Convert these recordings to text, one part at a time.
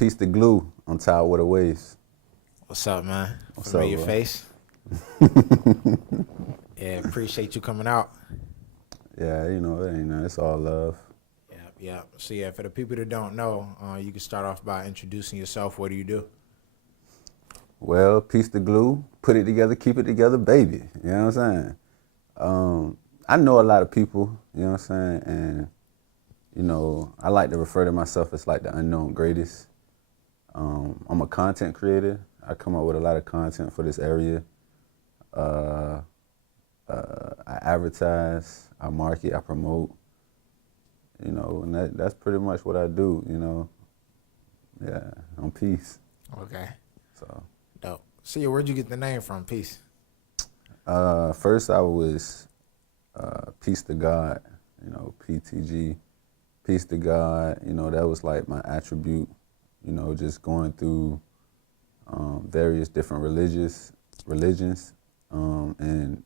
Piece the glue on Tidewater Waves. What's up, man? What's up, Familiar bro? face. Yeah, appreciate you coming out. Yeah, it ain't nothing. It's all love. Yeah, yeah. So yeah, for the people that don't know, you can start off by introducing yourself. What do you do? Well, piece the glue, put it together, keep it together, baby. You know what I'm saying? I know a lot of people, you know what I'm saying? And, I like to refer to myself as like the unknown greatest. I'm a content creator. I come up with a lot of content for this area. I advertise, I market, I promote, and that's pretty much what I do. Yeah, I'm peace. Okay, So, dope. So yeah, where'd you get the name from? Peace. first I was peace to God, PTG, peace to God. That was like my attribute. Just going through various different religions, and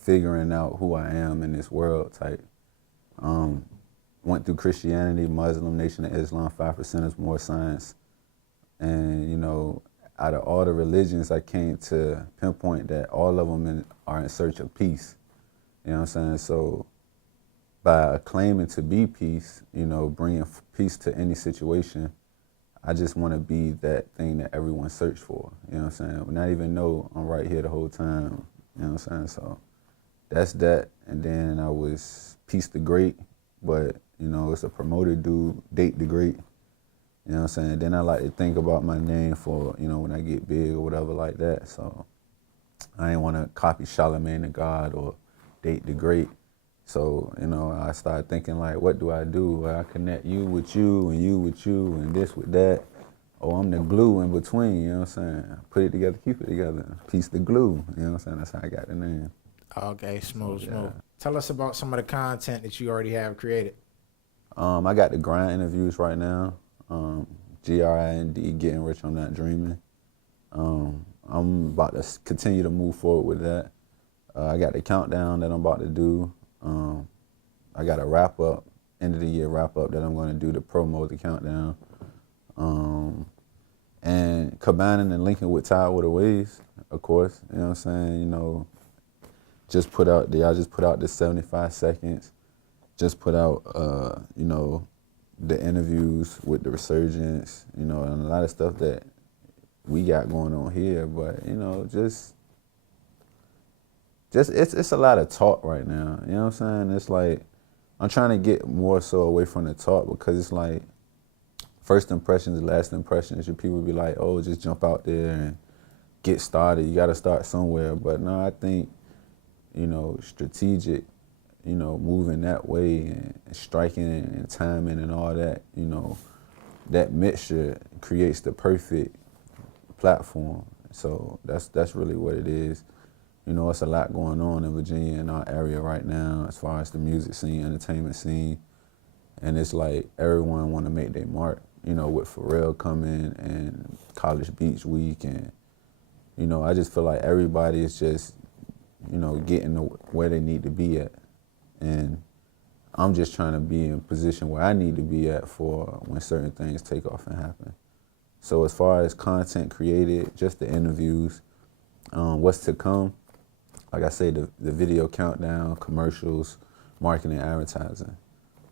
figuring out who I am in this world type. Went through Christianity, Muslim, Nation of Islam, 5%ers, more science. And, out of all the religions, I came to pinpoint that all of them are in search of peace. You know what I'm saying? So by claiming to be peace, bringing peace to any situation, I just want to be that thing that everyone search for. You know what I'm saying? But not even know I'm right here the whole time. You know what I'm saying? So that's that. And then I was Peace the Great, but it's a promoted dude, Date the Great. You know what I'm saying? Then I like to think about my name for, when I get big or whatever like that. So I ain't want to copy Charlemagne the God or Date the Great. So, I started thinking like, what do I do? Well, I connect you with you and you with you and this with that. Oh, I'm the glue in between, you know what I'm saying? Put it together, keep it together. Piece the glue, you know what I'm saying? That's how I got the name. Okay, smooth, So, smooth. yeah. Tell us about some of the content that you already have created. I got the grind interviews right now. GRIND, Getting Rich, I'm Not Dreaming. I'm about to continue to move forward with that. I got the countdown that I'm about to do. I got a wrap up, end of the year wrap up that I'm going to do to promote the countdown. And combining and linking with Tidewater Waves, of course. You know what I'm saying? I just put out this 75 seconds. Just put out, the interviews with the Resurgence, and a lot of stuff that we got going on here. But it's a lot of talk right now. You know what I'm saying? It's like I'm trying to get more so away from the talk, because it's like first impressions, last impressions. Your people be like, oh, just jump out there and get started. You got to start somewhere. But no, I think strategic, moving that way and striking and timing and all that, that mixture creates the perfect platform. So that's really what it is. It's a lot going on in Virginia in our area right now as far as the music scene, entertainment scene. And it's like everyone want to make their mark, with Pharrell coming and College Beach Week. And, I just feel like everybody is just, getting to where they need to be at. And I'm just trying to be in a position where I need to be at for when certain things take off and happen. So as far as content created, just the interviews, what's to come, like I say, the video countdown, commercials, marketing, advertising.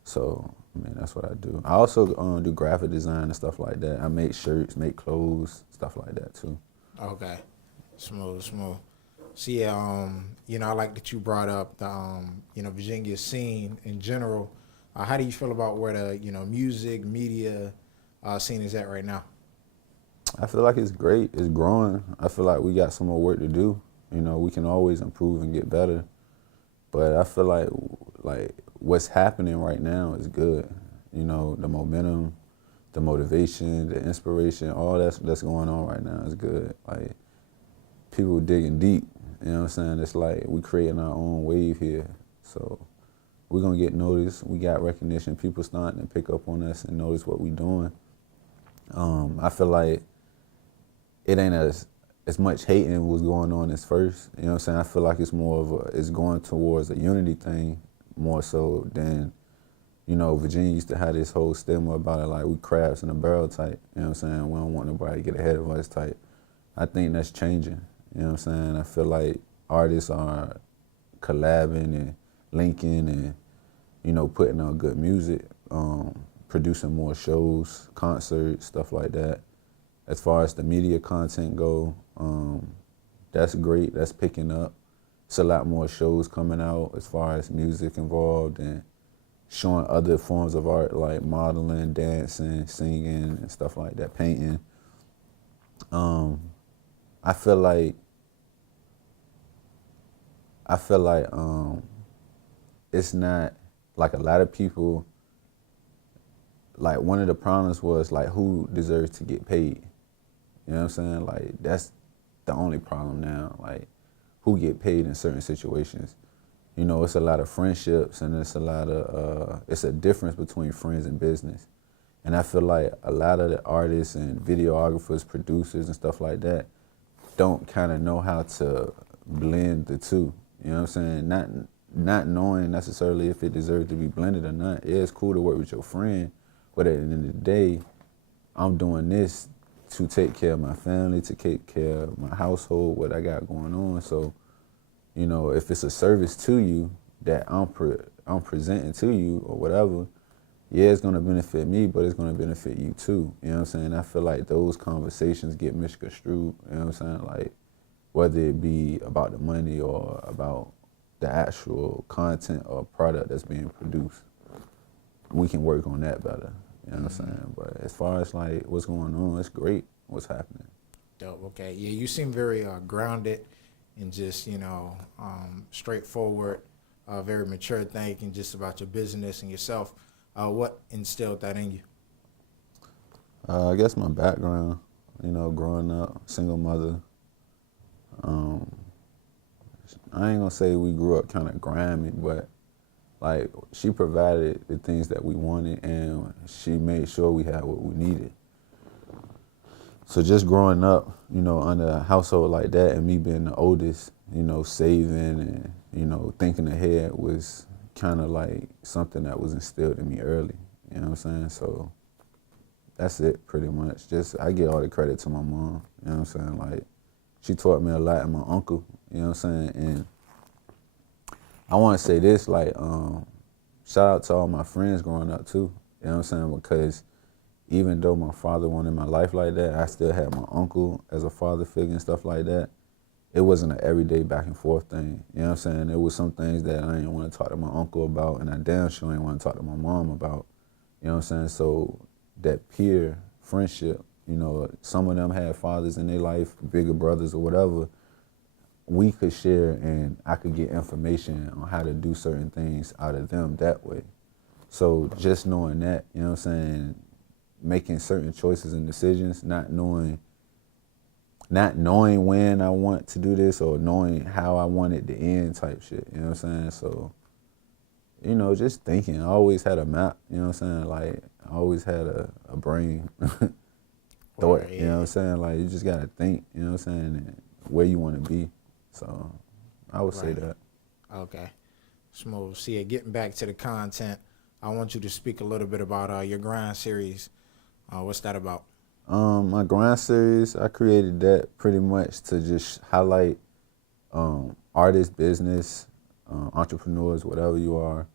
So, that's what I do. I also do graphic design and stuff like that. I make shirts, make clothes, stuff like that too. Okay, smooth, smooth. So yeah, I like that you brought up the, Virginia scene in general. How do you feel about where the, music, media scene is at right now? I feel like it's great. It's growing. I feel like we got some more work to do. We can always improve and get better. But I feel like what's happening right now is good. The momentum, the motivation, the inspiration, all that's going on right now is good. Like, people digging deep. You know what I'm saying? It's like we creating our own wave here. So we're going to get noticed. We got recognition. People starting to pick up on us and notice what we're doing. I feel like it ain't as much hating was going on as first. You know what I'm saying? I feel like it's more of it's going towards a unity thing more so than you know, Virginia used to have this whole stigma about it, like we crabs in a barrel type. You know what I'm saying? We don't want nobody to get ahead of us type. I think that's changing. You know what I'm saying? I feel like artists are collabing and linking and, you know, putting out good music, producing more shows, concerts, stuff like that. As far as the media content go, that's great. That's picking up. It's a lot more shows coming out as far as music involved and showing other forms of art like modeling, dancing, singing, and stuff like that, painting. I feel like it's not like a lot of people. Like one of the problems was like who deserves to get paid. You know what I'm saying? Like that's the only problem now. Like who get paid in certain situations. You know, it's a lot of friendships and it's a difference between friends and business. And I feel like a lot of the artists and videographers, producers and stuff like that don't kind of know how to blend the two. You know what I'm saying? Not knowing necessarily if it deserves to be blended or not. Yeah, it's cool to work with your friend, but at the end of the day, I'm doing this to take care of my family, to take care of my household, what I got going on. So, you know, if it's a service to you that I'm presenting to you or whatever, yeah, it's gonna benefit me, but it's gonna benefit you too. You know what I'm saying? I feel like those conversations get misconstrued. You know what I'm saying? Like whether it be about the money or about the actual content or product that's being produced, we can work on that better. You know what I'm saying? But as far as like what's going on, it's great what's happening. Dope. Okay. Yeah, you seem very grounded and just straightforward, very mature thinking just about your business and yourself. What instilled that in you? I guess my background, you know, growing up, single mother. I ain't gonna say we grew up kind of grimy, but like she provided the things that we wanted and she made sure we had what we needed. So just growing up, you know, under a household like that and me being the oldest, you know, saving and, you know, thinking ahead was kind of like something that was instilled in me early. You know what I'm saying? So that's it pretty much. Just I give all the credit to my mom. You know what I'm saying? Like she taught me a lot and my uncle, you know what I'm saying? And I want to say this, like, shout out to all my friends growing up too. You know what I'm saying? Because even though my father wanted my life like that, I still had my uncle as a father figure and stuff like that. It wasn't an everyday back and forth thing. You know what I'm saying? There was some things that I didn't want to talk to my uncle about and I damn sure didn't want to talk to my mom about. You know what I'm saying? So that peer friendship, you know, some of them had fathers in their life, bigger brothers or whatever. We could share and I could get information on how to do certain things out of them that way. So just knowing that, you know what I'm saying, making certain choices and decisions, not knowing when I want to do this or knowing how I want it to end type shit, you know what I'm saying? So, you know, just thinking. I always had a map, you know what I'm saying? Like, I always had a brain thought, you know what I'm saying? Like, you just gotta think, you know what I'm saying, and where you wanna be. So, I would say that. Okay. Smooth. See, getting back to the content, I want you to speak a little bit about your grind series. What's that about? My grind series, I created that pretty much to just highlight artists, business, entrepreneurs, whatever you are,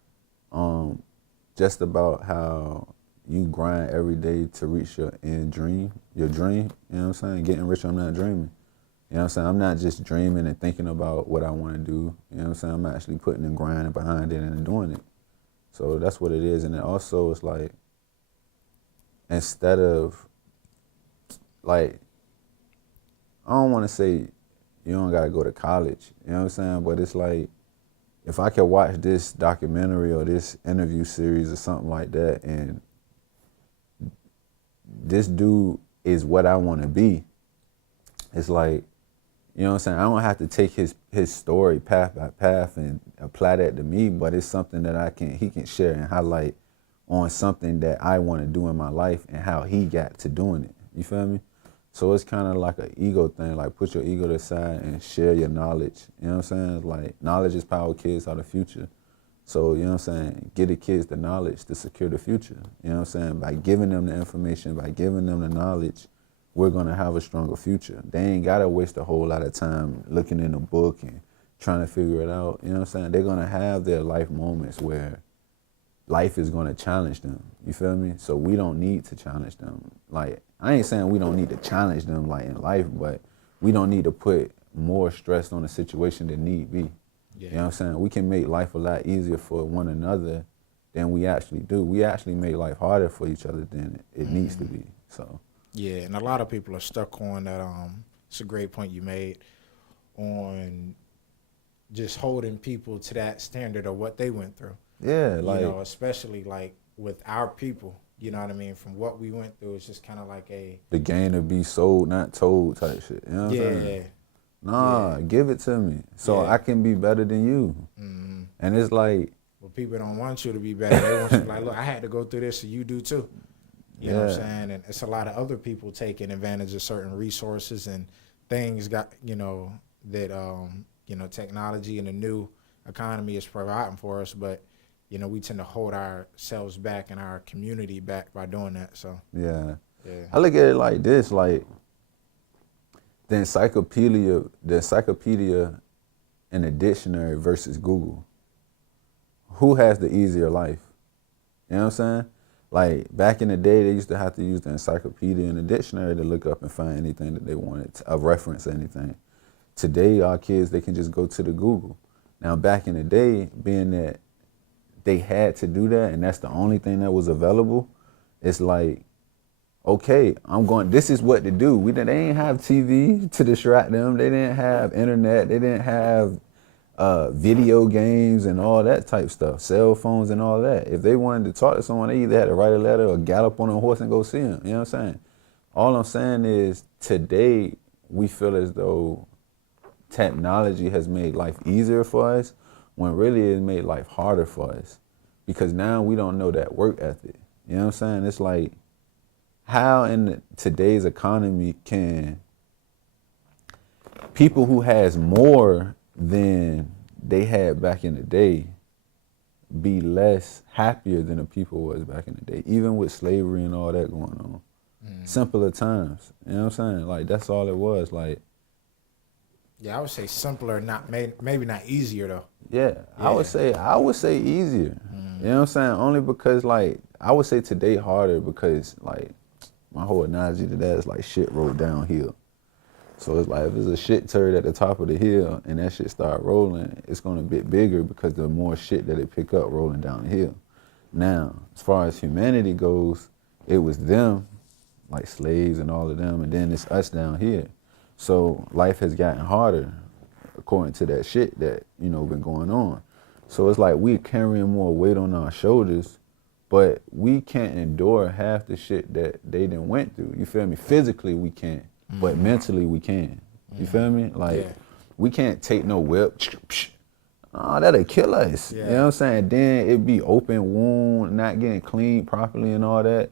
just about how you grind every day to reach your end dream, your dream, you know what I'm saying? Getting rich, I'm not dreaming. You know what I'm saying? I'm not just dreaming and thinking about what I want to do. You know what I'm saying? I'm actually putting in grinding behind it and doing it. So that's what it is. And it also is like, instead of, like, I don't want to say you don't got to go to college. You know what I'm saying? But it's like, if I could watch this documentary or this interview series or something like that and this dude is what I want to be, it's like, you know what I'm saying? I don't have to take his story path by path and apply that to me, but it's something that he can share and highlight on something that I want to do in my life and how he got to doing it. You feel me? So it's kind of like an ego thing, like put your ego to the side and share your knowledge. You know what I'm saying? Like knowledge is power, kids are the future. So, you know what I'm saying, give the kids the knowledge to secure the future. You know what I'm saying? By giving them the information, by giving them the knowledge, we're gonna have a stronger future. They ain't gotta waste a whole lot of time looking in a book and trying to figure it out. You know what I'm saying? They're gonna have their life moments where life is gonna challenge them. You feel me? So we don't need to challenge them. Like, I ain't saying we don't need to challenge them like in life, but we don't need to put more stress on the situation than need be. Yeah. You know what I'm saying? We can make life a lot easier for one another than we actually do. We actually make life harder for each other than it needs to be. So yeah, and a lot of people are stuck on that. It's a great point you made on just holding people to that standard of what they went through. yeah, like, You know, especially like with our people. You know what I mean? From what we went through, it's just kind of like a the game to be sold, not told type shit. You know what I'm saying? Nah, give it to me so I can be better than you. And it's like, Well, people don't want you to be better. They want you to like, look, I had to go through this, so you do too. You know what I'm saying? And it's a lot of other people taking advantage of certain resources and things that technology and the new economy is providing for us. But, you know, we tend to hold ourselves back and our community back by doing that. So, yeah. yeah. I look at it like this, like the encyclopedia in the dictionary versus Google. Who has the easier life? You know what I'm saying? Like, back in the day, they used to have to use the encyclopedia and the dictionary to look up and find anything that they wanted, a reference anything. Today, our kids, they can just go to the Google. Now, back in the day, being that they had to do that and that's the only thing that was available, it's like, okay, this is what to do. They didn't have TV to distract them. They didn't have internet. They didn't have video games and all that type stuff, cell phones and all that. If they wanted to talk to someone, they either had to write a letter or gallop on a horse and go see them. You know what I'm saying? All I'm saying is today we feel as though technology has made life easier for us when really it made life harder for us because now we don't know that work ethic. You know what I'm saying? It's like, how in today's economy can people who has more than they had back in the day be less happier than the people was back in the day, even with slavery and all that going on? Simpler times. You know what I'm saying? Like, that's all it was. Like, Yeah, I would say simpler, maybe not easier though. yeah, I would say easier. You know what I'm saying? Only because, like, I would say today harder because, like, my whole analogy to that is like shit rolled downhill. So it's like if there's a shit turd at the top of the hill and that shit start rolling, it's gonna be bigger because the more shit that it pick up rolling down the hill. Now, as far as humanity goes, it was them, like slaves and all of them, and then it's us down here. So life has gotten harder according to that shit that, you know, been going on. So it's like we're carrying more weight on our shoulders, but we can't endure half the shit that they done went through. You feel me? Physically we can't, but mentally we can. You feel me? Like, we can't take no whip. Oh, that'll kill us. You know what I'm saying? Then it be open wound, not getting cleaned properly and all that,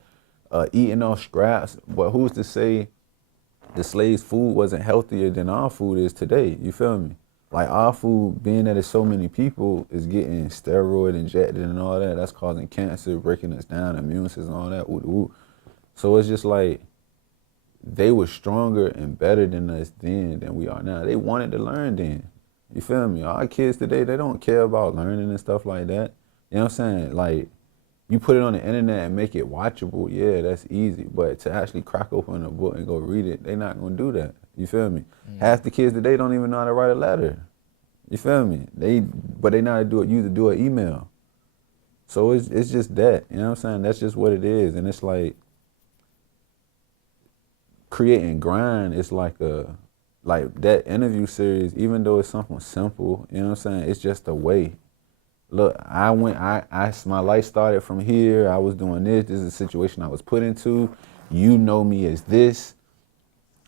eating off scraps. But who's to say the slaves' food wasn't healthier than our food is today? You feel me? Like, our food, being that it's so many people, is getting steroid injected and all that. That's causing cancer, breaking us down, immune system, all that. So it's just like, they were stronger and better than us then than we are now. They wanted to learn then. You feel me? Our kids today, they don't care about learning and stuff like that. You know what I'm saying? Like, you put it on the internet and make it watchable, yeah, that's easy. But to actually crack open a book and go read it, they're not gonna do that. You feel me? Half the kids today don't even know how to write a letter. You feel me? But they know how to do it, use an email. So it's just that, you know what I'm saying? That's just what it is. And it's like, creating grind is like that interview series, even though it's something simple, you know what I'm saying? It's just a way. Look, my life started from here. I was doing this. This is a situation I was put into. You know me as this.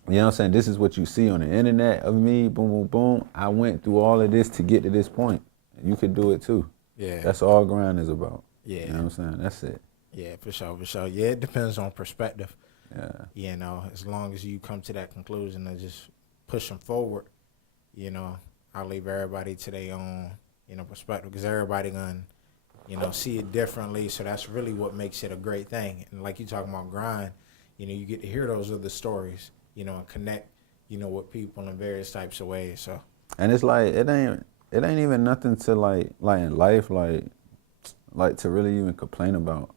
You know what I'm saying? This is what you see on the internet of me. Boom, boom, boom. I went through all of this to get to this point. You could do it too. Yeah. That's all grind is about. Yeah. You know what I'm saying? That's it. Yeah, for sure. Yeah, it depends on perspective. Yeah. You know, as long as you come to that conclusion of just pushing forward, you know, I'll leave everybody to their own, you know, perspective, because everybody gonna see it differently. So that's really what makes it a great thing. And like you talking about grind, you get to hear those other stories, and connect, with people in various types of ways. So And it's like it ain't even nothing to like in life like to really even complain about.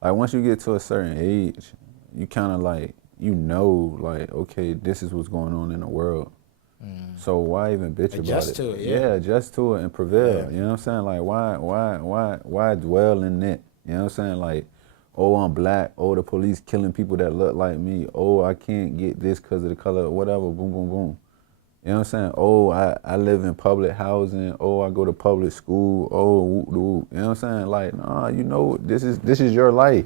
Like once you get to a certain age, you kind of like like okay, this is what's going on in the world. So why even bitch about adjust it? to it, yeah. Adjust to it and prevail. Yeah. You know what I'm saying? Like why dwell in it? You know what I'm saying? Like, oh, I'm black. Oh, the police killing people that look like me. Oh, I can't get this because of the color. Whatever. Boom, boom, boom. You know what I'm saying? Oh, I live in public housing. Oh, I go to public school. Oh, whoop, whoop. You know what I'm saying? Like, nah, this is your life.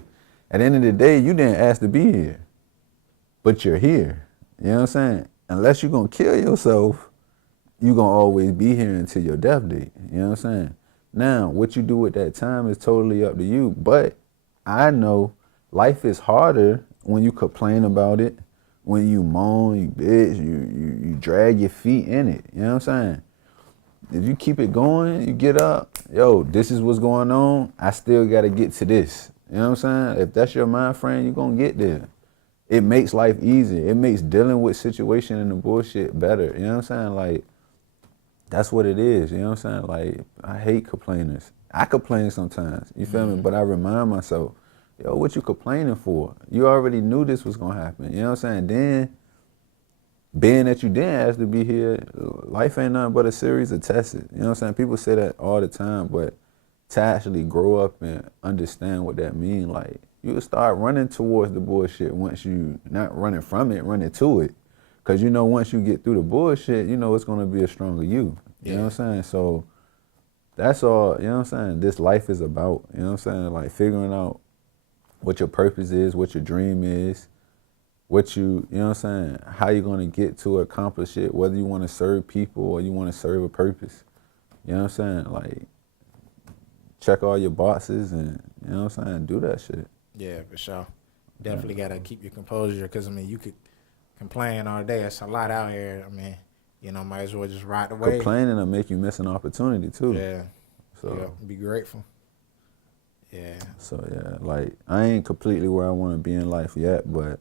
At the end of the day, you didn't ask to be here, but you're here. You know what I'm saying? Unless you're gonna kill yourself, you're gonna always be here until your death date. You know what I'm saying? Now, what you do at that time is totally up to you. But I know life is harder when you complain about it, when you moan, you bitch, you drag your feet in it. You know what I'm saying? If you keep it going, you get up, yo, this is what's going on. I still gotta get to this. You know what I'm saying? If that's your mind frame, you're gonna get there. It makes life easier. It makes dealing with situation and the bullshit better. You know what I'm saying? Like, that's what it is. You know what I'm saying? Like, I hate complainers. I complain sometimes. You feel me? But I remind myself, yo, what you complaining for? You already knew this was gonna happen. You know what I'm saying? Then, being that you didn't ask to be here, life ain't nothing but a series of tests. You know what I'm saying? People say that all the time, but to actually grow up and understand what that means, like, you'll start running towards the bullshit once you, not running from it, running to it. Because once you get through the bullshit, it's going to be a stronger you. You know what I'm saying? So that's all, you know what I'm saying, this life is about. You know what I'm saying? Like figuring out what your purpose is, what your dream is, what you know what I'm saying, how you're going to get to accomplish it, whether you want to serve people or you want to serve a purpose. You know what I'm saying? Like, check all your boxes and, you know what I'm saying, do that shit. Yeah, for sure. Definitely got to keep your composure because, you could complain all day. It's a lot out here. Might as well just ride the wave. Complaining will make you miss an opportunity, too. Yeah. So, yeah, be grateful. Yeah. So, yeah, like, I ain't completely where I want to be in life yet, but,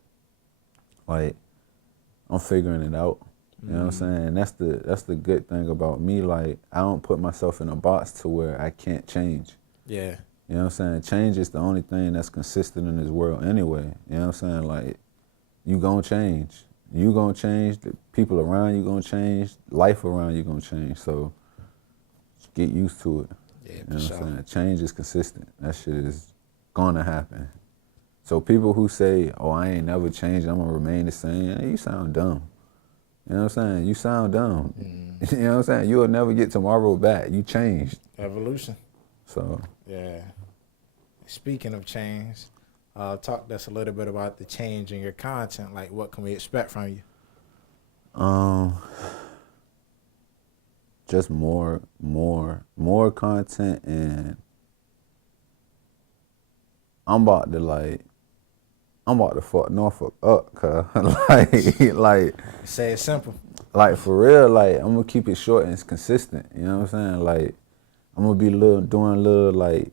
like, I'm figuring it out. You know what I'm saying? That's the good thing about me. Like, I don't put myself in a box to where I can't change. Yeah. You know what I'm saying? Change is the only thing that's consistent in this world anyway. You know what I'm saying? Like, you gonna change. You gonna change. The people around you gonna change. Life around you gonna change. So, just get used to it. Yeah, you know what I'm saying? Change is consistent. That shit is gonna happen. So people who say, oh, I ain't never changed, I'm gonna remain the same, you sound dumb. You know what I'm saying? You sound dumb. You know what I'm saying? You'll never get tomorrow back. You changed. Evolution. So. Yeah. Speaking of change, talk to us a little bit about the change in your content. Like, what can we expect from you? Just more content, and I'm about to fuck Norfolk up, cause like say it simple. Like for real, like I'm gonna keep it short and consistent. You know what I'm saying? Like I'm gonna be doing little like,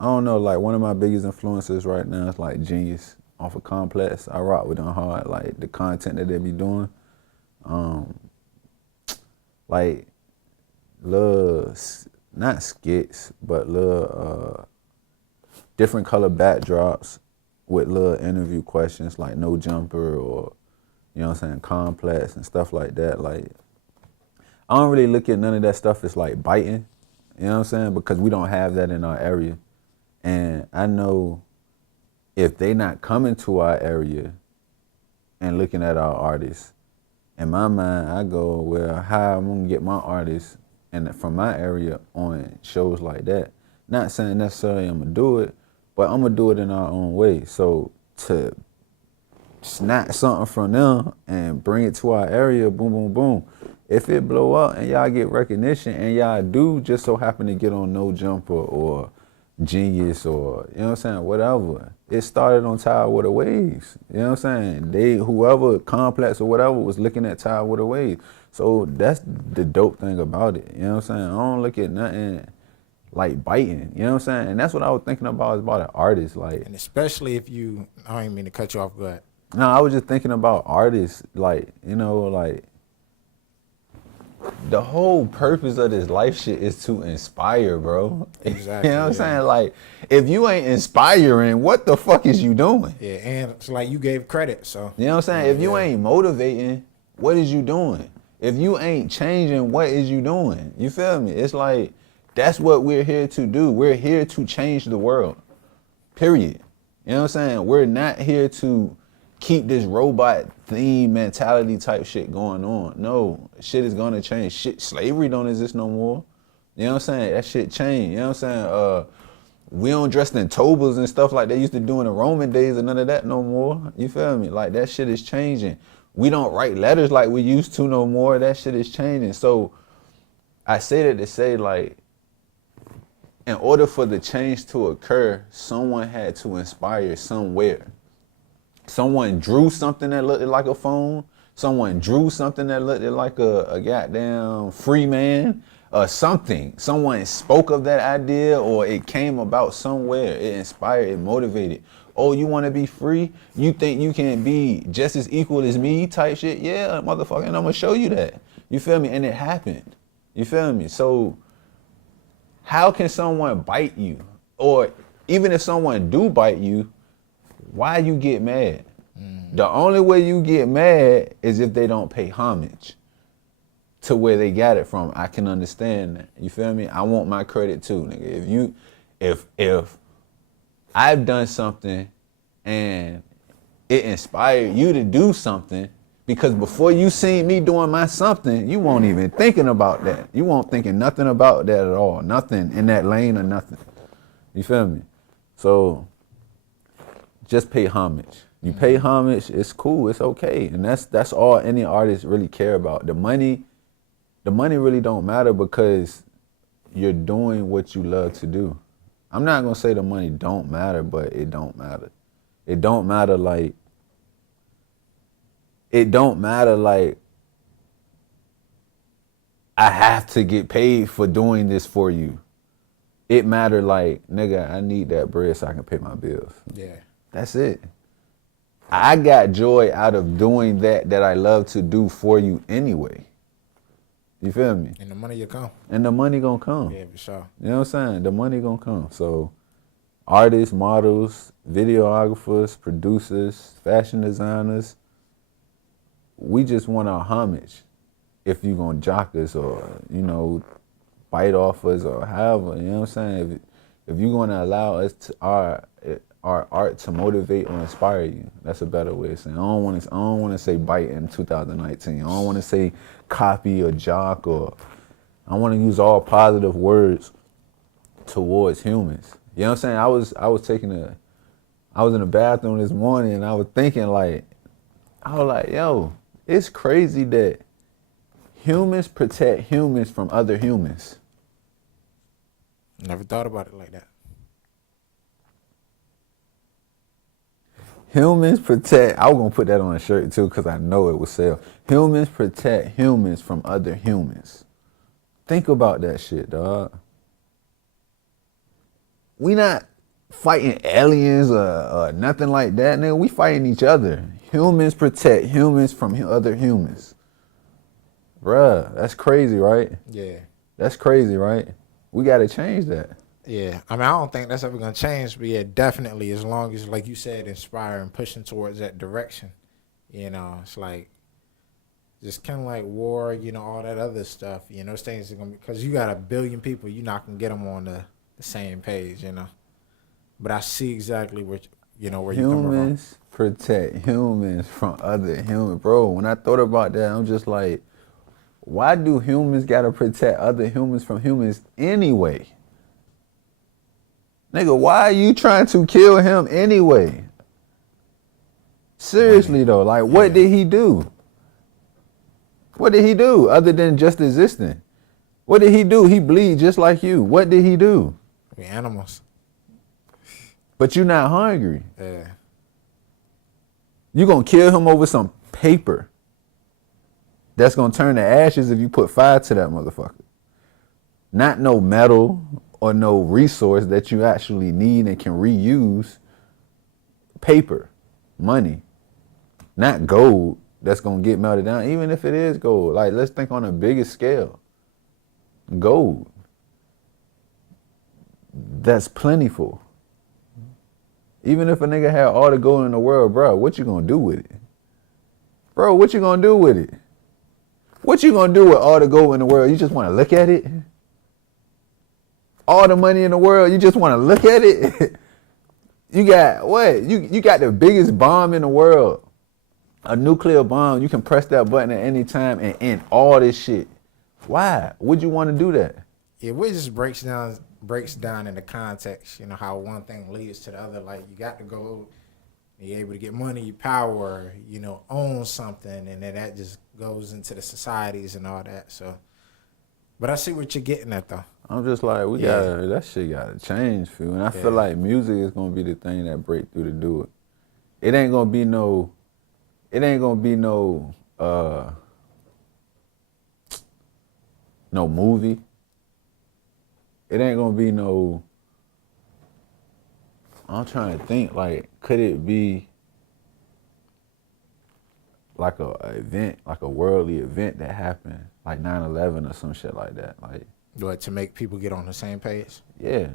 I don't know, like one of my biggest influences right now is like Genius off of Complex. I rock with them hard, like the content that they be doing. Like little, not skits, but little different color backdrops with little interview questions like No Jumper or, you know what I'm saying, Complex and stuff like that. Like, I don't really look at none of that stuff as like biting, you know what I'm saying, because we don't have that in our area. And I know if they not coming to our area and looking at our artists, in my mind, I go, well, how I'm gonna get my artists and from my area on shows like that. Not saying necessarily I'm gonna do it, but I'm gonna do it in our own way. So to snatch something from them and bring it to our area, boom, boom, boom. If it blow up and y'all get recognition and y'all do just so happen to get on No Jumper or Genius or, you know what I'm saying, whatever. It started on Tidewater Waves. You know what I'm saying? Whoever, Complex or whatever, was looking at Tidewater Waves. So that's the dope thing about it. You know what I'm saying? I don't look at nothing like biting. You know what I'm saying? And that's what I was thinking about, is about an artist. Like, And especially if you, I don't mean to cut you off, go ahead. no, I was just thinking about artists. Like, you know, like the whole purpose of this life shit is to inspire, bro. Exactly. You know what I'm saying? Like, if you ain't inspiring, what the fuck is you doing? Yeah, and it's like you gave credit, so. You know what I'm saying? If you ain't motivating, what is you doing? If you ain't changing, what is you doing? You feel me? It's like, that's what we're here to do. We're here to change the world. Period. You know what I'm saying? We're not here to keep this robot theme mentality type shit going on. No, shit is gonna change. Shit, slavery don't exist no more. You know what I'm saying? That shit changed. You know what I'm saying? We don't dress in togas and stuff like they used to do in the Roman days, and none of that no more. You feel me? Like, that shit is changing. We don't write letters like we used to no more. That shit is changing. So I say that to say, like, in order for the change to occur, someone had to inspire somewhere. Someone drew something that looked like a phone. Someone drew something that looked like a goddamn free man. Something. Someone spoke of that idea, or it came about somewhere. It inspired, it motivated. Oh, you want to be free? You think you can be just as equal as me type shit? Yeah, motherfucker, and I'm going to show you that. You feel me? And it happened. You feel me? So how can someone bite you? Or even if someone do bite you, why you get mad? The only way you get mad is if they don't pay homage to where they got it from. I can understand that. You feel me? I want my credit too, nigga. If I've done something and it inspired you to do something, because before you seen me doing my something, you weren't even thinking about that. You weren't thinking nothing about that at all. Nothing in that lane or nothing. You feel me? So just pay homage. You pay homage, it's cool, it's okay. And that's all any artist really care about. The money really don't matter, because you're doing what you love to do. I'm not gonna say the money don't matter, but it don't matter. It don't matter like I have to get paid for doing this for you. It mattered like, nigga, I need that bread so I can pay my bills. Yeah. That's it. I got joy out of doing that I love to do for you anyway. You feel me? And the money will come. And the money gonna come. Yeah, for sure. You know what I'm saying? The money gonna come. So artists, models, videographers, producers, fashion designers, we just want our homage. If you gonna jock us or, you know, bite off us or however, you know what I'm saying? If you're gonna allow us to our art to motivate or inspire you, that's a better way of saying. I don't want to say bite in 2019. I don't want to say copy or jock, or I want to use all positive words towards humans. You know what I'm saying? I was in the bathroom this morning and I was thinking like, yo, it's crazy that humans protect humans from other humans. Never thought about it like that. Humans protect, I was going to put that on a shirt too because I know it will sell. Humans protect humans from other humans. Think about that shit, dog. We not fighting aliens or nothing like that, nigga. We fighting each other. Humans protect humans from other humans. Bruh, that's crazy, right? Yeah. That's crazy, right? We got to change that. Yeah, I mean, I don't think that's ever gonna change, but yeah, definitely, as long as, like you said, inspiring, pushing towards that direction. You know, it's like just kind of like war, you know, all that other stuff. You know, those things are gonna be, because you got a billion people, you're not gonna get them on the same page, you know. But I see exactly where you come from. Humans protect humans from other humans, bro. When I thought about that, I'm just like, why do humans gotta protect other humans from humans anyway? Nigga, why are you trying to kill him anyway? Seriously though, like what did he do? What did he do other than just existing? What did he do? He bleed just like you. What did he do? We animals. But you're not hungry. Yeah. You gonna kill him over some paper that's gonna turn to ashes if you put fire to that motherfucker. Not no metal or no resource that you actually need and can reuse. Paper, money, not gold that's gonna get melted down. Even if it is gold, like let's think on a bigger scale. Gold, that's plentiful. Even if a nigga had all the gold in the world, bro, what you gonna do with it? Bro, what you gonna do with it? What you gonna do with all the gold in the world? You just wanna look at it? All the money in the world, you just wanna look at it? You got what? You got the biggest bomb in the world. A nuclear bomb. You can press that button at any time and end all this shit. Why would you want to do that? It just breaks down in the context, you know, how one thing leads to the other. Like you got to go, you're able to get money, power, you know, own something, and then that just goes into the societies and all that. So, but I see what you're getting at though. I'm just like, that shit gotta change, Phil. And I feel like music is gonna be the thing that break through to do it. It ain't gonna be no movie. It ain't gonna be no, I'm trying to think, like, could it be like a event, like a worldly event that happened, like 9/11 or some shit like that, like. What, to make people get on the same page? Yeah.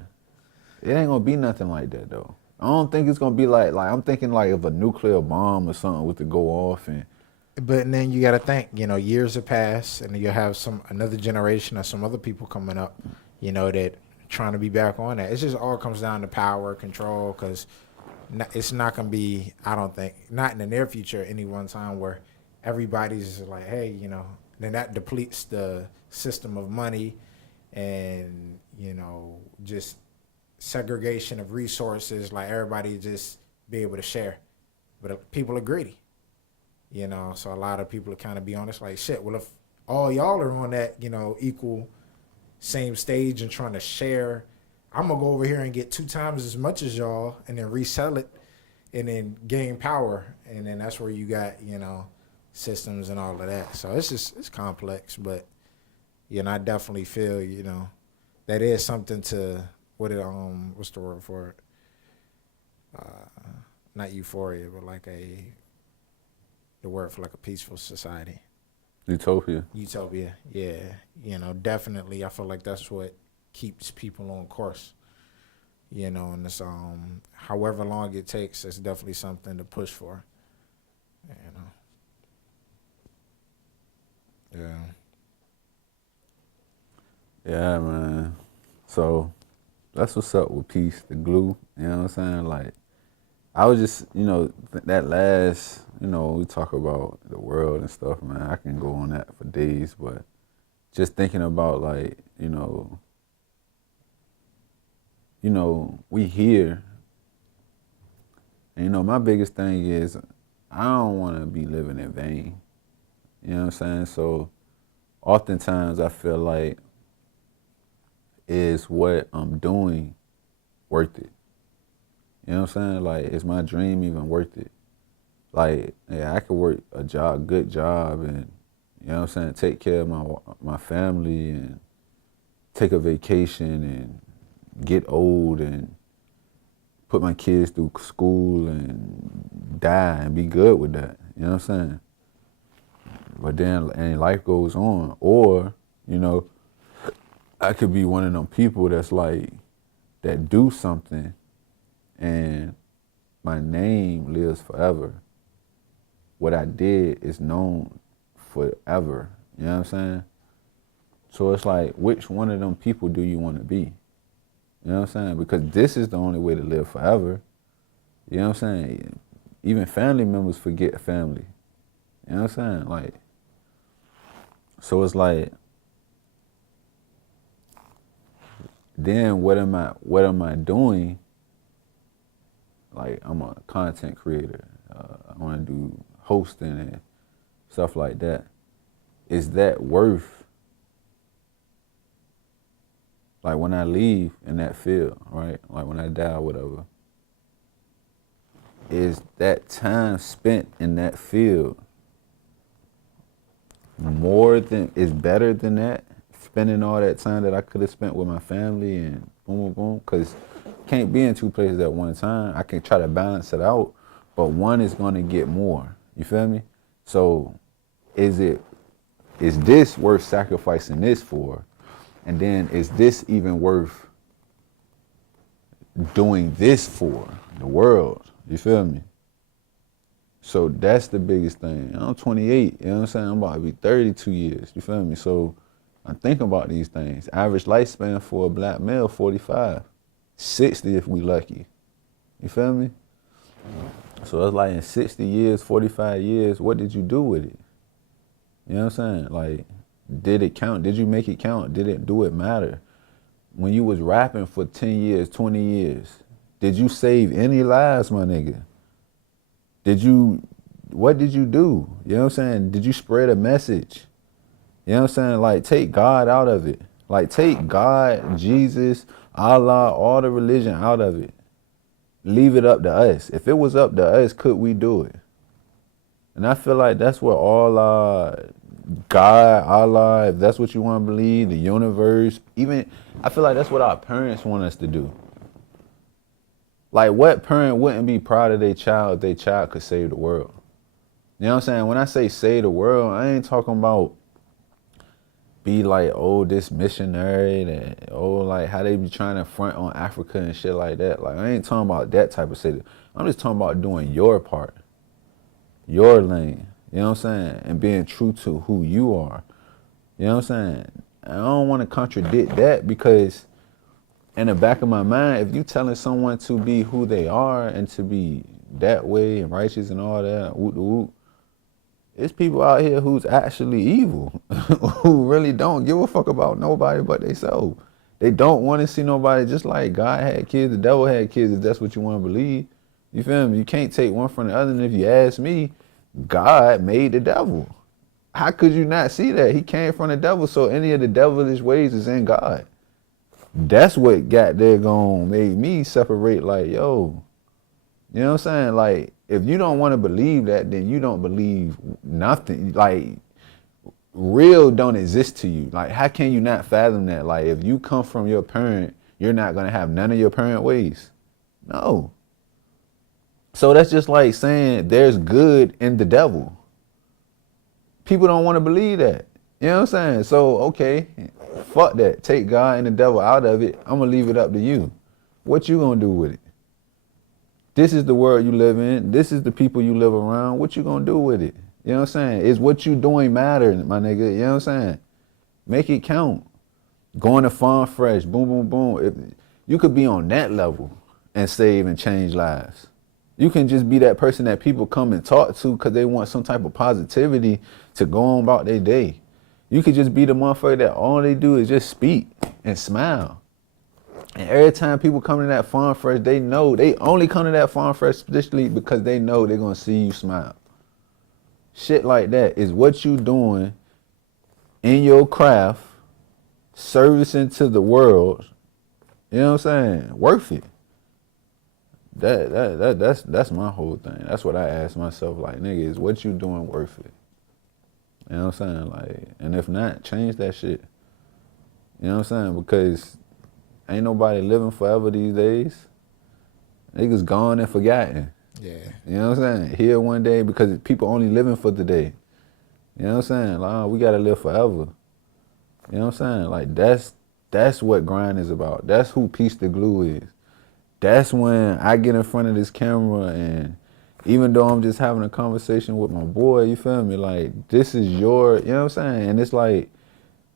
It ain't gonna be nothing like that though. I don't think it's gonna be like I'm thinking like if a nuclear bomb or something was to go off and. But then you gotta think, you know, years have passed and you'll have another generation or some other people coming up, you know, that trying to be back on that. It just all comes down to power, control, because it's not gonna be, I don't think, not in the near future any one time where everybody's like, hey, you know, then that depletes the system of money and, you know, just segregation of resources, like everybody just be able to share. But people are greedy, you know, so a lot of people are kind of be honest, like, shit, well, if all y'all are on that, you know, equal same stage and trying to share, I'm going to go over here and get 2 times as much as y'all and then resell it and then gain power. And then that's where you got, you know, systems and all of that. So it's complex, but, you know, I definitely feel, you know, that is something to, what's the word for it? Not euphoria, but like the word for like a peaceful society. Utopia, yeah. You know, definitely I feel like that's what keeps people on course. You know, and it's however long it takes, it's definitely something to push for. You know. Yeah. Yeah, man. So that's what's up with peace, the glue. You know what I'm saying? Like, I was just, you know, that last, you know, we talk about the world and stuff, man. I can go on that for days, but just thinking about, like, you know, we here, and, you know, my biggest thing is I don't want to be living in vain. You know what I'm saying? So oftentimes I feel like, is what I'm doing worth it? You know what I'm saying? Like, is my dream even worth it? Like, yeah, I could work a good job, and, you know what I'm saying, take care of my family and take a vacation and get old and put my kids through school and die and be good with that. You know what I'm saying? But then, and life goes on. Or, you know, I could be one of them people that's like, that do something and my name lives forever. What I did is known forever. You know what I'm saying? So it's like, which one of them people do you want to be? You know what I'm saying? Because this is the only way to live forever. You know what I'm saying? Even family members forget family. You know what I'm saying? Like, so it's like, then what am I doing? Like, I'm a content creator. I want to do hosting and stuff like that. Is that worth, like, when I leave in that field, right? Like, when I die or whatever, is that time spent in that field is better than that spending all that time that I could have spent with my family and boom, boom, boom. Because can't be in two places at one time. I can try to balance it out, but one is going to get more. You feel me? So is this worth sacrificing this for? And then is this even worth doing this for the world? You feel me? So that's the biggest thing. I'm 28, you know what I'm saying? I'm about to be 32 years, you feel me? So I'm thinking about these things. Average lifespan for a black male, 45. 60 if we lucky. You feel me? So it's like in 60 years, 45 years, what did you do with it? You know what I'm saying? Like, did it count? Did you make it count? Did it do it matter? When you was rapping for 10 years, 20 years, did you save any lives, my nigga? What did you do? You know what I'm saying? Did you spread a message? You know what I'm saying? Like, take God out of it. Like, take God, Jesus, Allah, all the religion out of it. Leave it up to us. If it was up to us, could we do it? And I feel like that's what all God, Allah, if that's what you want to believe, the universe, even, I feel like that's what our parents want us to do. Like, what parent wouldn't be proud of their child if their child could save the world? You know what I'm saying? When I say save the world, I ain't talking about be like, oh, this missionary, that, oh, like how they be trying to front on Africa and shit like that. Like, I ain't talking about that type of city. I'm just talking about doing your part, your lane, you know what I'm saying? And being true to who you are. You know what I'm saying? I don't want to contradict that, because in the back of my mind, if you telling someone to be who they are and to be that way and righteous and all that, whoop de whoop, it's people out here who's actually evil, who really don't give a fuck about nobody but themselves. They don't want to see nobody, just like God had kids, the devil had kids, if that's what you want to believe. You feel me? You can't take one from the other. And if you ask me, God made the devil. How could you not see that? He came from the devil, so any of the devilish ways is in God. That's what got there gone made me separate, like, yo, you know what I'm saying? Like, if you don't want to believe that, then you don't believe nothing. Like, real don't exist to you. Like, how can you not fathom that? Like, if you come from your parent, you're not going to have none of your parent ways. No. So that's just like saying there's good in the devil. People don't want to believe that. You know what I'm saying? So, okay, fuck that. Take God and the devil out of it. I'm going to leave it up to you. What you going to do with it? This is the world you live in. This is the people you live around. What you gonna do with it? You know what I'm saying? Is what you doing matter, my nigga? You know what I'm saying? Make it count. Going to Farm Fresh, boom, boom, boom. You could be on that level and save and change lives. You can just be that person that people come and talk to because they want some type of positivity to go on about their day. You could just be the motherfucker that all they do is just speak and smile. And every time people come to that Farm Fresh, they know they only come to that Farm Fresh specifically because they know they're gonna see you smile. Shit like that is what you doing in your craft, servicing to the world. You know what I'm saying? Worth it. That's my whole thing. That's what I ask myself. Like, nigga, is what you doing worth it? You know what I'm saying? Like, and if not, change that shit. You know what I'm saying? Because ain't nobody living forever these days. Niggas gone and forgotten. Yeah. You know what I'm saying? Here one day because people only living for today. You know what I'm saying? Like, oh, we gotta live forever. You know what I'm saying? Like, that's what grind is about. That's who Piece the Glue is. That's when I get in front of this camera, and even though I'm just having a conversation with my boy, you feel me? Like, this is your, you know what I'm saying? And it's like,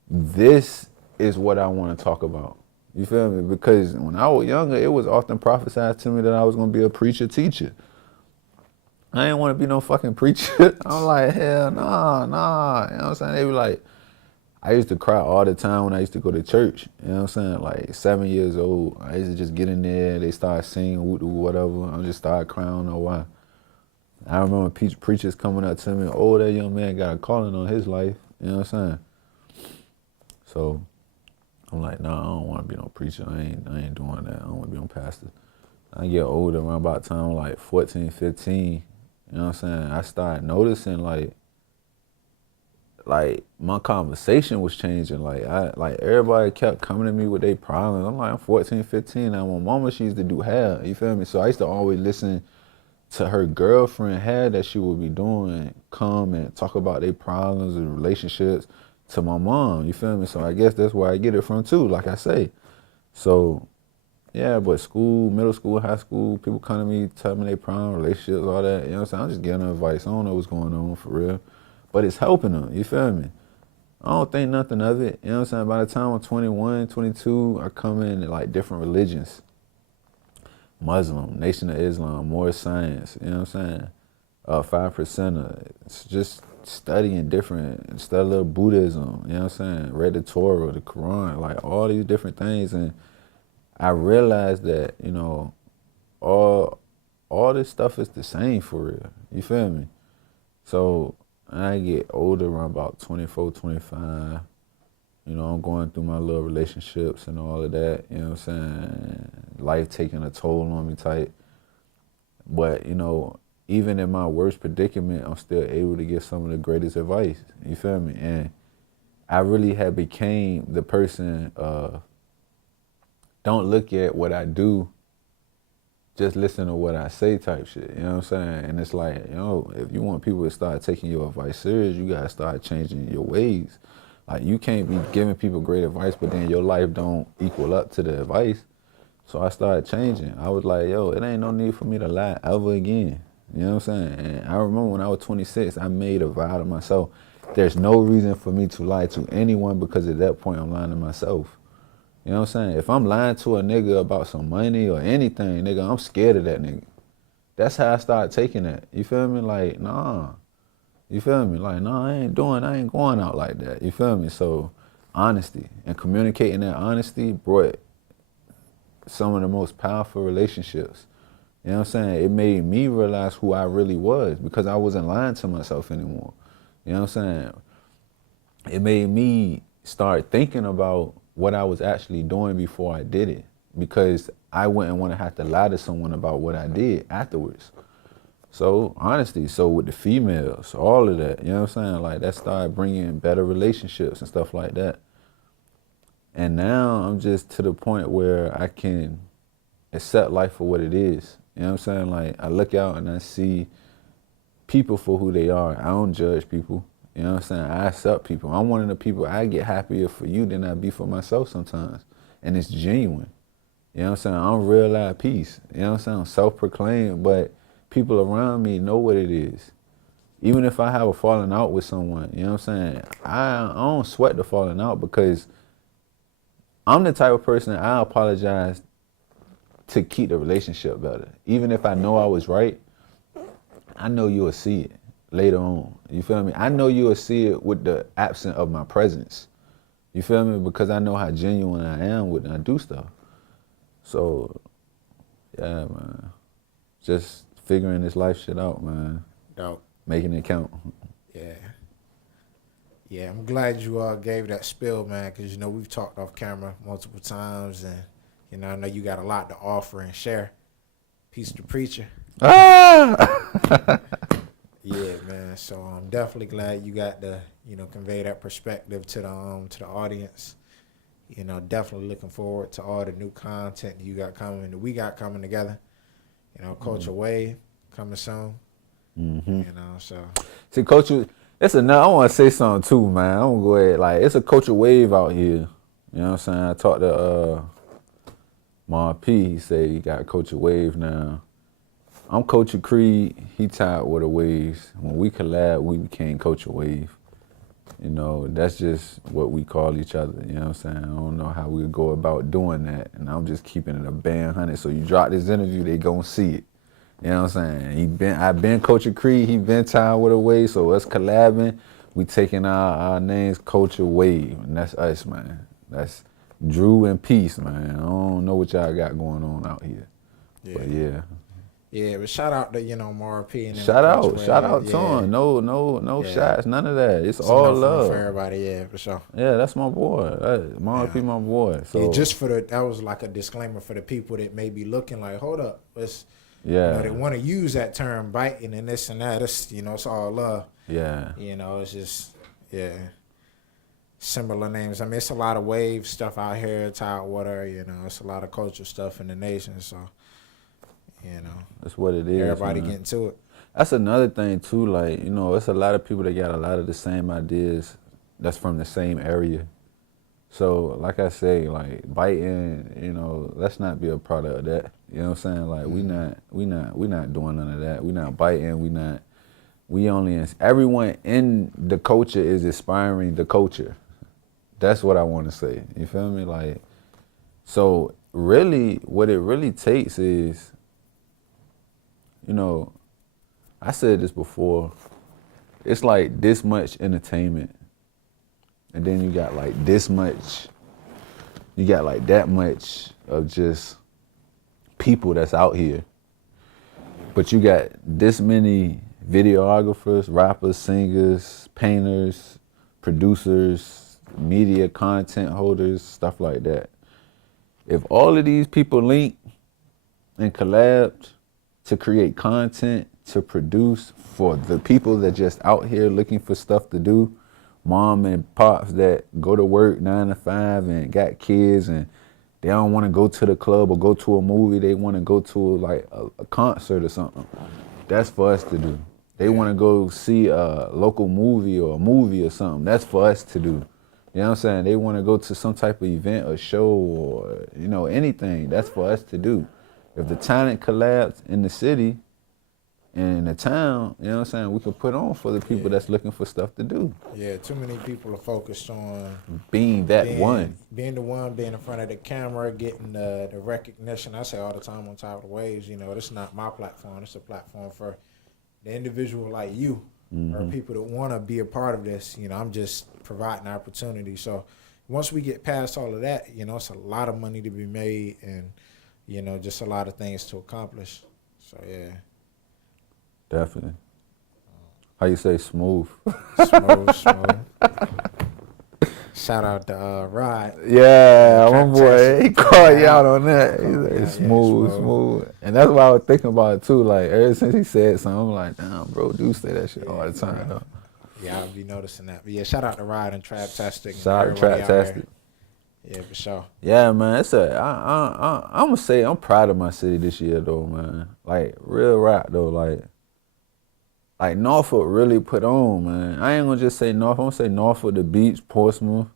this is what I want to talk about. You feel me? Because when I was younger, it was often prophesied to me that I was going to be a preacher teacher. I didn't want to be no fucking preacher. I'm like, hell nah. You know what I'm saying? They be like, I used to cry all the time when I used to go to church. You know what I'm saying? Like 7 years old, I used to just get in there. They started singing, whatever. I just started crying. I don't know why. I remember preachers coming up to me, oh, that young man got a calling on his life. You know what I'm saying? So I'm like, nah, I don't want to be no preacher. I ain't doing that. I don't want to be no pastor. I get older, around about time like 14, 15. You know what I'm saying? I started noticing like like my conversation was changing. Like everybody kept coming to me with their problems. I'm like, I'm 14, 15 now. My mama, she used to do hair. You feel me? So I used to always listen to her girlfriend hair that she would be doing, come and talk about their problems and relationships to my mom. You feel me? So I guess that's where I get it from too, like I say. So yeah, but school, middle school, high school, people come to me, tell me their problems, relationships, all that. You know what I'm saying? I'm just giving them advice. I don't know what's going on for real. But it's helping them, you feel me? I don't think nothing of it. You know what I'm saying? By the time I'm 21, 22, I come in like different religions. Muslim, Nation of Islam, more science, you know what I'm saying? 5%. It's just studying different, study a little Buddhism, you know what I'm saying? Read the Torah, the Quran, like all these different things. And I realized that, you know, all this stuff is the same for real. You feel me? So I get older, around about 24, 25. You know, I'm going through my little relationships and all of that, you know what I'm saying? Life taking a toll on me type. But, you know, even in my worst predicament, I'm still able to give some of the greatest advice. You feel me? And I really have became the person, don't look at what I do, just listen to what I say type shit. You know what I'm saying? And it's like, you know, if you want people to start taking your advice serious, you gotta start changing your ways. Like you can't be giving people great advice, but then your life don't equal up to the advice. So I started changing. I was like, yo, it ain't no need for me to lie ever again. You know what I'm saying? And I remember when I was 26, I made a vow to myself. There's no reason for me to lie to anyone because at that point I'm lying to myself. You know what I'm saying? If I'm lying to a nigga about some money or anything, nigga, I'm scared of that nigga. That's how I started taking that. You feel me? Like, nah. You feel me? Like, nah, I ain't going out like that. You feel me? So, honesty and communicating that honesty brought some of the most powerful relationships. You know what I'm saying? It made me realize who I really was because I wasn't lying to myself anymore. You know what I'm saying? It made me start thinking about what I was actually doing before I did it because I wouldn't want to have to lie to someone about what I did afterwards. So, honesty. So, with the females, all of that, you know what I'm saying? Like, that started bringing better relationships and stuff like that. And now I'm just to the point where I can accept life for what it is. You know what I'm saying? Like, I look out and I see people for who they are. I don't judge people. You know what I'm saying? I accept people. I'm one of the people, I get happier for you than I be for myself sometimes. And it's genuine. You know what I'm saying? I'm real life peace. You know what I'm saying? I'm self-proclaimed, but people around me know what it is. Even if I have a falling out with someone, you know what I'm saying? I don't sweat the falling out because I'm the type of person I apologize to keep the relationship better. Even if I know I was right, I know you'll see it later on. You feel me? I know you'll see it with the absence of my presence. You feel me? Because I know how genuine I am when I do stuff. So, yeah, man. Just figuring this life shit out, man. Dope. Making it count. Yeah. Yeah, I'm glad you gave that spill, man, because, you know, we've talked off camera multiple times, and, you know, I know you got a lot to offer and share. Peace to preacher. Ah! Yeah, man. So I'm definitely glad you got to, you know, convey that perspective to the audience. You know, definitely looking forward to all the new content you got coming, that we got coming together. You know, Culture Wave coming soon. Mm-hmm. You know, so. See, Culture, it's enough. I want to say something too, man. I'm gonna go ahead. Like, it's a Culture Wave out here. You know what I'm saying? I talked to Ma P. He said he got Culture Wave now. I'm Culture Creed. He Tidewater Waves. When we collab, we became Culture Wave. You know, that's just what we call each other. You know what I'm saying? I don't know how we go about doing that. And I'm just keeping it a band hunted. So you drop this interview, they gonna see it. You know what I'm saying? I've been Culture Creed, he been Tidewater Waves. So us collabing, we taking our names Culture Wave. And that's us, man. That's Drew and Peace, man. I don't know what y'all got going on out here. Yeah. But yeah. Yeah, but shout out to, you know, Mara P and shout out to him. No shots, none of that. It's all love for everybody. Yeah, for sure. Yeah, that's my boy. Mara P, my boy. So yeah, just for that was like a disclaimer for the people that may be looking like, hold up, let's. Yeah. You know, they want to use that term biting and this and that. It's, you know, it's all love. Yeah. You know, it's just, Yeah. Similar names. I mean, it's a lot of wave stuff out here, Tidewater, it's a lot of culture stuff in the nation. So, you know, That's what it is, everybody man. getting to it. That's another thing too. Like, it's a lot of people that got a lot of the same ideas. That's from the same area. So, like I say, like biting, let's not be a product of that. You know what I'm saying? Like, we not doing none of that. We not biting. Everyone in the culture is inspiring the culture. That's what I want to say. You feel me? Like, so really, what it really takes is, I said this before. It's like this much entertainment, and then you got like this much. You got like that much of just people that's out here. But you got this many videographers, rappers, singers, painters, producers, media content holders, stuff like that. If all of these people link and collabed to create content, to produce for the people that just out here looking for stuff to do, mom and pops that go to work 9 to 5 and got kids and they don't want to go to the club or go to a movie, they want to go to like a concert or something. That's for us to do. They want to go see a local movie or a movie or something. That's for us to do. You know what I'm saying? They want to go to some type of event or show or, anything. That's for us to do. If the talent collabs in the city and in the town, you know what I'm saying, we could put on for the people that's looking for stuff to do. Yeah, too many people are focused on being one. Being the one, being in front of the camera, getting the recognition. I say all the time on Tidewater Waves, this is not my platform. It's a platform for the individual like you or people that want to be a part of this. I'm just providing opportunity. So once we get past all of that, it's a lot of money to be made and, just a lot of things to accomplish. So, yeah. Definitely. How you say smooth? Smooth. Shout out to Rod. Yeah, my boy, he called you out on that. He said smooth. smooth. And that's what I was thinking about it too. Like ever since he said something, I'm like, damn, bro, do say that shit all the time. Though. Yeah, I'll be noticing that. But yeah, shout out to Rod and Traptastic. Shout out to Traptastic. Yeah, for sure. Yeah, man. I'm gonna say I'm proud of my city this year though, man. Like real rap though, like Norfolk really put on, man. I ain't gonna just say Norfolk. I'm gonna say Norfolk, the beach, Portsmouth.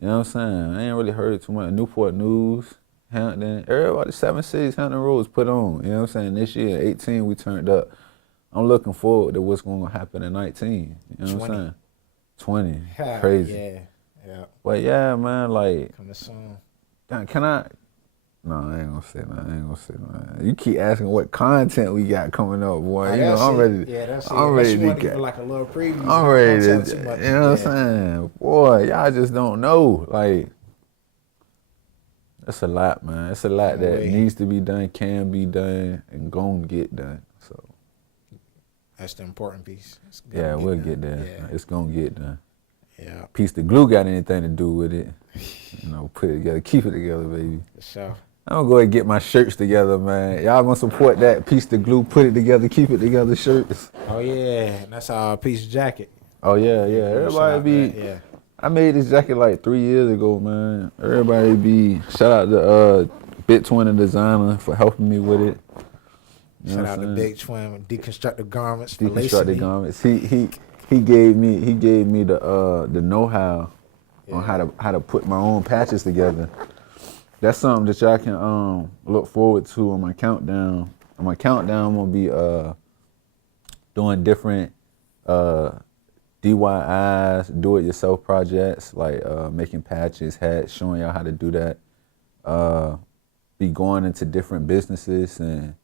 You know what I'm saying? I ain't really heard it too much. Newport News, Hampton, everybody, 7 cities, Hampton Roads put on. You know what I'm saying? This year, 18, we turned up. I'm looking forward to what's gonna happen in 19. You know what I'm saying? 20. Crazy. Yeah. But yeah, man, like. Coming soon. Can I? No, I ain't gonna say nothing. You keep asking what content we got coming up, boy. I'm ready. Yeah, that's it. I'm ready to get like a little preview. I'm ready to. You know what I'm saying? Boy, y'all just don't know. Like, that's a lot, man. It's a lot that needs to be done, can be done, and gonna get done. So. That's the important piece. Yeah, we'll get there. Yeah. It's gonna get done. Yeah. Piece the glue got anything to do with it? Put it together, keep it together, baby. For sure. I'm gonna go ahead and get my shirts together, man. Y'all gonna support that Piece the Glue, put it together, keep it together shirts. Oh yeah, and that's our piece jacket. Oh yeah. Everybody be. Yeah. I made this jacket like 3 years ago, man. Everybody be. Shout out to Big Twin Designer for helping me with it. Shout out to Big Twin, Deconstructive Garments. Deconstructive Garments. He gave me the know-how on how to put my own patches together. That's something that y'all can look forward to on my countdown. On my countdown, I'm gonna be doing different DIYs, do-it-yourself projects, like making patches, hats, showing y'all how to do that. Be going into different businesses and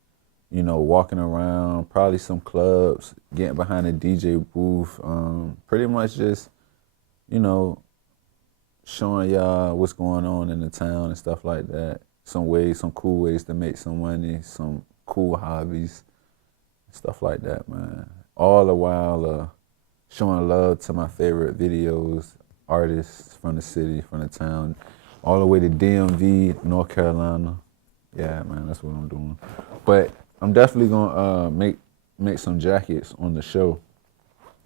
walking around, probably some clubs, getting behind a DJ booth, pretty much just, showing y'all what's going on in the town and stuff like that. Some cool ways to make some money, some cool hobbies, stuff like that, man. All the while showing love to my favorite videos, artists from the city, from the town, all the way to DMV, North Carolina. Yeah, man, that's what I'm doing. But I'm definitely gonna make some jackets on the show.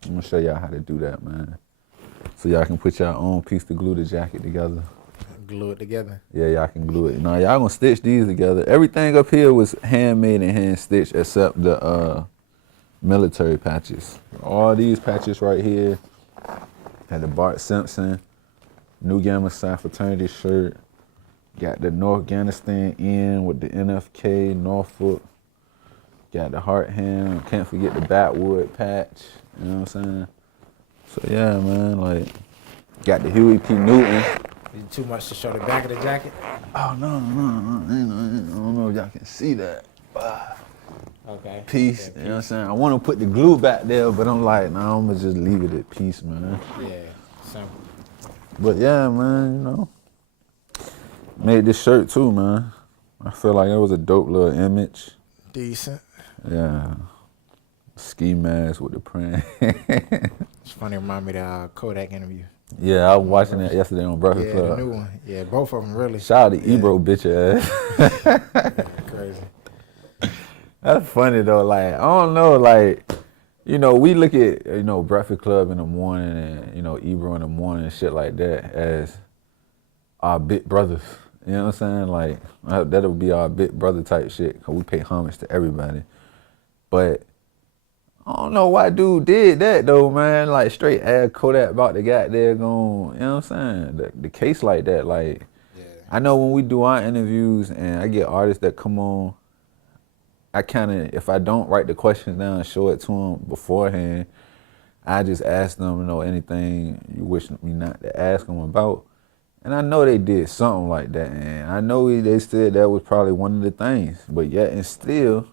I'm gonna show y'all how to do that, man. So y'all can put your own piece to glue the jacket together. Glue it together. Yeah, y'all can glue it. Now y'all gonna stitch these together. Everything up here was handmade and hand stitched except the military patches. All these patches right here had the Bart Simpson New Gamma Psi fraternity shirt. Got the North Afghanistan in with the NFK Norfolk. Got the heart hand. Can't forget the Backwood patch. You know what I'm saying? So yeah, man, like got the Huey P. Newton. Is it too much to show the back of the jacket? Oh no. I don't know if y'all can see that. Okay. Peace. Yeah, You know what I'm saying? I want to put the glue back there, but I'm like, nah, I'm gonna just leave it at peace, man. Yeah, simple. But yeah, man, you know. Made this shirt too, man. I feel like it was a dope little image. Decent. Yeah. Ski mask with the print. It's funny, remind me of the Kodak interview. Yeah, I was watching that yesterday on Breakfast Yeah, Club. the new one. Yeah, both of them really. Shout out to Ebro, bitch ass. Yeah, crazy. That's funny though. Like, I don't know, like, you know, we look at, you know, Breakfast Club in the morning and, you know, Ebro in the morning and shit like that as our big brothers. You know what I'm saying? Like, that'll be our big brother type shit, because we pay homage to everybody. But I don't know why dude did that though, man. Like, straight ass Kodak about the goddamn going, you know what I'm saying? The case like that, like, Yeah. I know when we do our interviews and I get artists that come on, I kind of, if I don't write the questions down and show it to them beforehand, I just ask them, you know, anything you wish me not to ask them about. And I know they did something like that, and I know they said that was probably one of the things, but yet and still,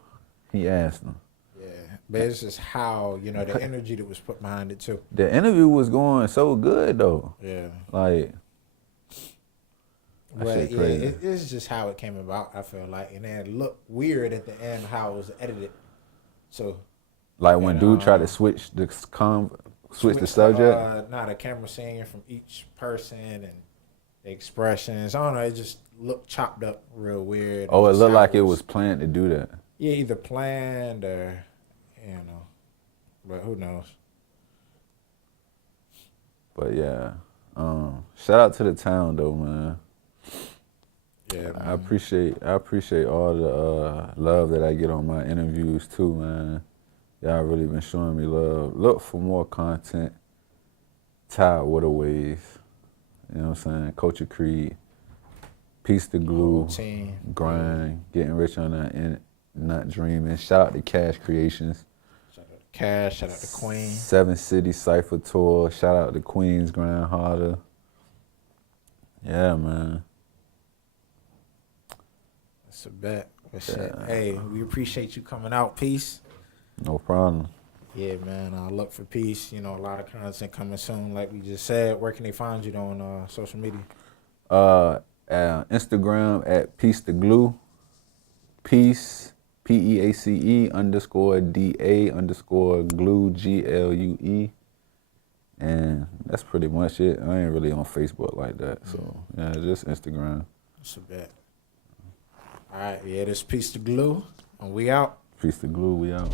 he asked them. Yeah, but it's just how, you know, the energy that was put behind it too. The interview was going so good though. Yeah. Like, that Well, shit yeah, crazy. it's just how it came about, I feel like. And then it looked weird at the end how it was edited. So, Like when and, dude tried to switch the subject. Not a camera scene from each person and the expressions. I don't know, it just looked chopped up real weird. Oh, it Just looked how like it was planned to do that. Yeah, either planned or, you know, but who knows? But yeah, shout out to the town though, man. Yeah, I appreciate all the love that I get on my interviews too, man. Y'all really been showing me love. Look for more content. Tidewater Waves, you know what I'm saying? Culture Creed, Piece to Glue, Whole team. Grind, Getting Rich on That, Not Dreaming. Shout out to Cash Creations. Shout out to Cash, shout out to Queen. 7 City Cypher Tour. Shout out to Queens Grind Harder. Yeah, man. That's a bet. But shit, hey, we appreciate you coming out. Peace. No problem. Yeah, man. Look for peace. You know, a lot of content coming soon. Like we just said, where can they find you on social media? Instagram at Piece to Glue. Peace, PEACE _DA _glue GLUE. And that's pretty much it. I ain't really on Facebook like that. So, yeah, just Instagram. That's a bet. All right, yeah, this Piece to Glue, and we out. Piece to Glue, we out.